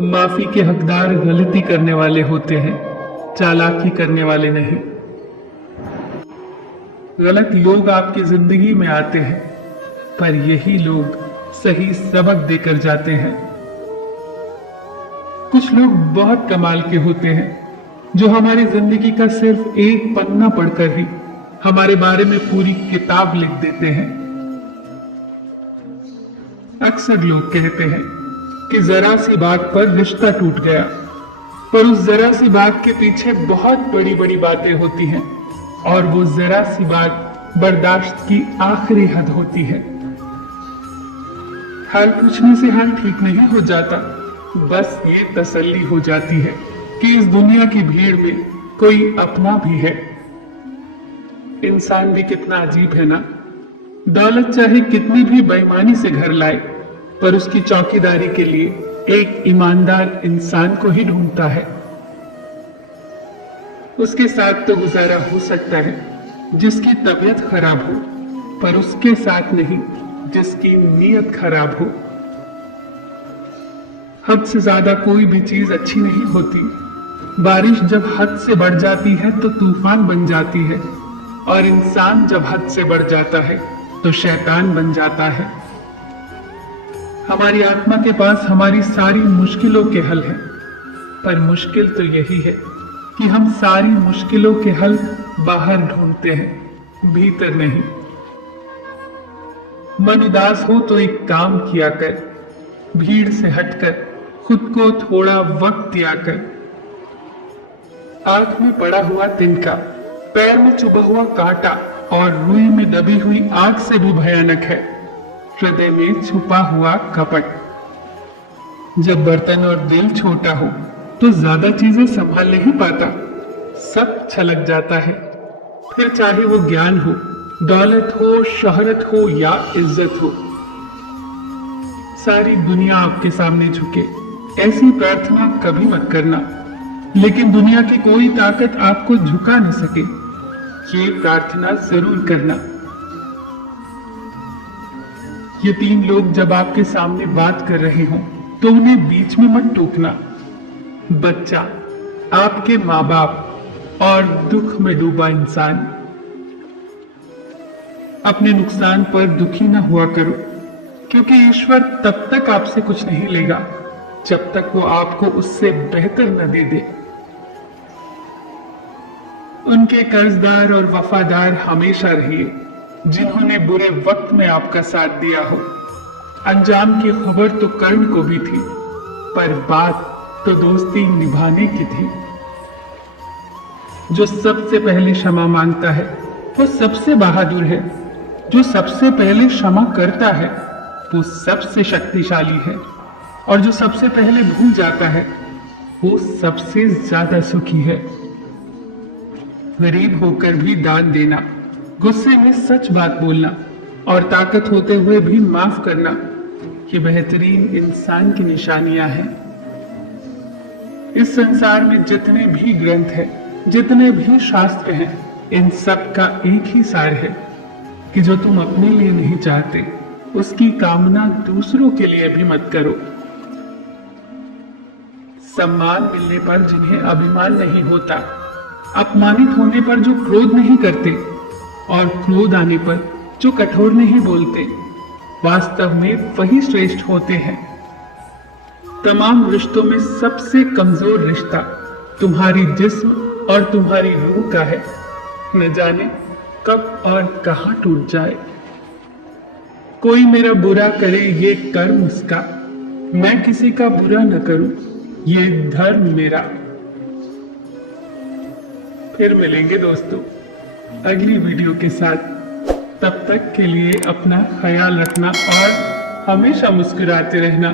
माफी के हकदार गलती करने वाले होते हैं, चालाकी करने वाले नहीं। गलत लोग आपकी जिंदगी में आते हैं, पर यही लोग सही सबक देकर जाते हैं। कुछ लोग बहुत कमाल के होते हैं, जो हमारी जिंदगी का सिर्फ एक पन्ना पढ़कर ही हमारे बारे में पूरी किताब लिख देते हैं। अक्सर लोग कहते हैं कि जरा सी बात पर रिश्ता टूट गया, पर उस जरा सी बात के पीछे बहुत बड़ी बड़ी बातें होती हैं, और वो जरा सी बात बर्दाश्त की आखिरी हद होती है। हाल पूछने से हाल ठीक नहीं हो जाता, बस ये तसल्ली हो जाती है कि इस दुनिया की भीड़ में कोई अपना भी है। इंसान भी कितना अजीब है ना। दौलत चाहे कितनी भी बेईमानी से घर लाए, पर उसकी चौकीदारी के लिए एक ईमानदार इंसान को ही ढूंढता है। उसके साथ तो गुजारा हो सकता है जिसकी तबीयत खराब हो, पर उसके साथ नहीं जिसकी नीयत खराब हो। हद से ज्यादा कोई भी चीज अच्छी नहीं होती। बारिश जब हद से बढ़ जाती है तो तूफान बन जाती है, और इंसान जब हद से बढ़ जाता है तो शैतान बन जाता है। हमारी आत्मा के पास हमारी सारी मुश्किलों के हल हैं, पर मुश्किल तो यही है कि हम सारी मुश्किलों के हल बाहर ढूंढते हैं, भीतर नहीं। मन उदास हो तो एक काम किया कर, भीड़ से हटकर खुद को थोड़ा वक्त दिया कर। आंख में पड़ा हुआ तिनका, पैर में चुभा हुआ कांटा और रुई में दबी हुई आग से भी भयानक है हृदय में छुपा हुआ कपट। जब बर्तन और दिल छोटा हो तो ज्यादा चीजें संभाल नहीं पाता, सब छलक जाता है। फिर चाहे वो ज्ञान हो, दौलत हो, शोहरत हो या इज्जत हो, सारी दुनिया आपके सामने झुके, ऐसी प्रार्थना कभी मत करना। लेकिन दुनिया की कोई ताकत आपको झुका नहीं सके, ये प्रार्थना जरूर करना। ये तीन लोग जब आपके सामने बात कर रहे हों तो उन्हें बीच में मत टोकना। बच्चा, आपके माँ बाप और दुख में डूबा इंसान। अपने नुकसान पर दुखी ना हुआ करो, क्योंकि ईश्वर तब तक आपसे कुछ नहीं लेगा जब तक वो आपको उससे बेहतर न दे दे। उनके कर्जदार और वफादार हमेशा रहिए जिन्होंने बुरे वक्त में आपका साथ दिया हो। अंजाम की खबर तो कर्ण को भी थी, पर बात तो दोस्ती निभाने की थी। जो सबसे पहले क्षमा मांगता है वो सबसे बहादुर है। जो सबसे पहले क्षमा करता है वो सबसे शक्तिशाली है, और जो सबसे पहले भूल जाता है वो सबसे ज्यादा सुखी है। गरीब होकर भी दान देना, गुस्से में सच बात बोलना और ताकत होते हुए भी माफ करना, ये बेहतरीन इंसान की निशानियां हैं। इस संसार में जितने भी ग्रंथ हैं, जितने भी शास्त्र हैं, इन सब का एक ही सार है कि जो तुम अपने लिए नहीं चाहते उसकी कामना दूसरों के लिए भी मत करो। सम्मान मिलने पर जिन्हें अभिमान नहीं होता, अपमानित होने पर जो क्रोध नहीं करते, और क्रोध आने पर जो कठोर नहीं बोलते, वास्तव में वही श्रेष्ठ होते हैं। तमाम रिश्तों में सबसे कमजोर रिश्ता तुम्हारी जिस्म और तुम्हारी रूह का है। न जाने कब और कहां टूट जाए। कोई मेरा बुरा करे ये कर्म उसका, मैं किसी का बुरा न करूं ये धर्म मेरा। फिर मिलेंगे दोस्तों अगली वीडियो के साथ। तब तक के लिए अपना ख्याल रखना और हमेशा मुस्कुराते रहना।